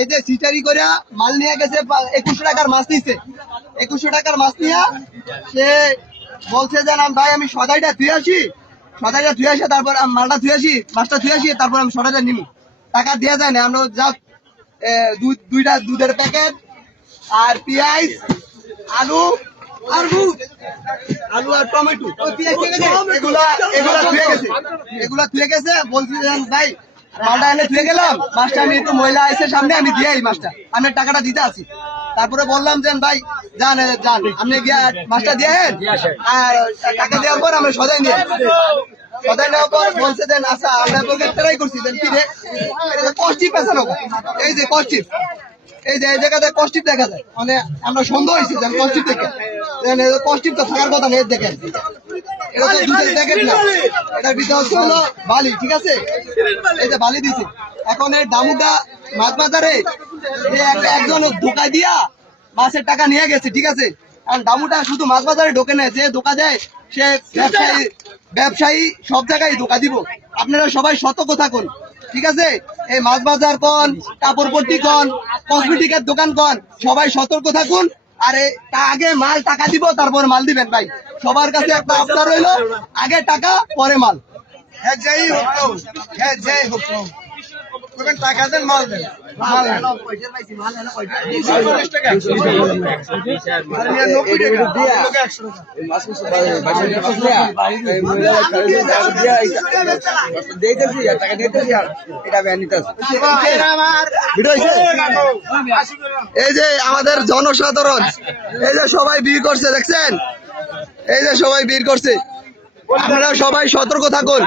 এই যে সিটারি করে মাল নিয়ে গেছে 2100 টাকার মাছ নিছে। 2100 টাকার মাছ নিয়ে সে বলছে যে না ভাই আমি সদাইটা ধুয়ে আসি, সদাইটা ধুয়ে আসি, তারপর মালটা ধুয়ে আসি, মাছটা ধুয়ে আসি, তারপর আমি সদাইটা নিবো। টাকা দেওয়া যায় না। আমরা যা দুইটা দুধের প্যাকেট আর পেঁয়াজ, আলু আর আলু আর টমেটো এগুলা ধুয়ে গেছে। বলছিলেন ভাই মালটা এনে ধুয়ে গেলাম, মাছটা আমি একটু ময়লা আছে সামনে, আমি দিয়ে মাছটা আমি টাকাটা দিতে আছি। তারপরে বললাম যে ভাই যান যান আপনি গিয়ে মাছটা দিয়ে আর টাকা দেওয়ার পর আমরা সদাই নিয়ে সদাই নেওয়ার পর বলছে দেন আচ্ছা আমরা ট্রাই করছি দেন কি রে কষ্টিপ পেছানো, এই যে কষ্টিপ, এই যে এই জায়গাতে কষ্টিপ দেখা যায়, মানে আমরা সন্দেহ হয়েছি যে কষ্টিপ দেখে কষ্টিপ তো থাকার কথা নেই। দেখেন এটা তো দুধের প্যাকেট না, এটার ভিতরে হচ্ছে হলো বালি, ঠিক আছে? এই যে বালি দিছে। এখন এই দামুটা মাছ বাজারে একজন ধোকা দিয়া মাছের টাকা নিয়ে গেছে, ঠিক আছে? আর দামুটা শুধু মাছ বাজারে ঢোকে না, যে ধোকা দেয় সে ব্যবসায়ী সব জায়গায় ধোকা দিব। আপনারা সবাই সতর্ক থাকুন, ঠিক আছে? এই মাছ বাজার কোন, কাপড় পট্টি কোন, কসমেটিকের দোকান কোন, সবাই সতর্ক থাকুন। আরে আগে মাল টাকা দিব তারপর মাল দিবেন ভাই। সবার কাছে একটা আবদার রইলো, আগে টাকা পরে মাল। হ্যাঁ যাই হোক, হ্যাঁ যাই হোক, টাকা দেন মাল দেন। এই যে আমাদের জনসাধারণ, এই যে সবাই ভিড় করছে দেখছেন, এই যে সবাই ভিড় করছে। আপনারা সবাই সতর্ক থাকুন।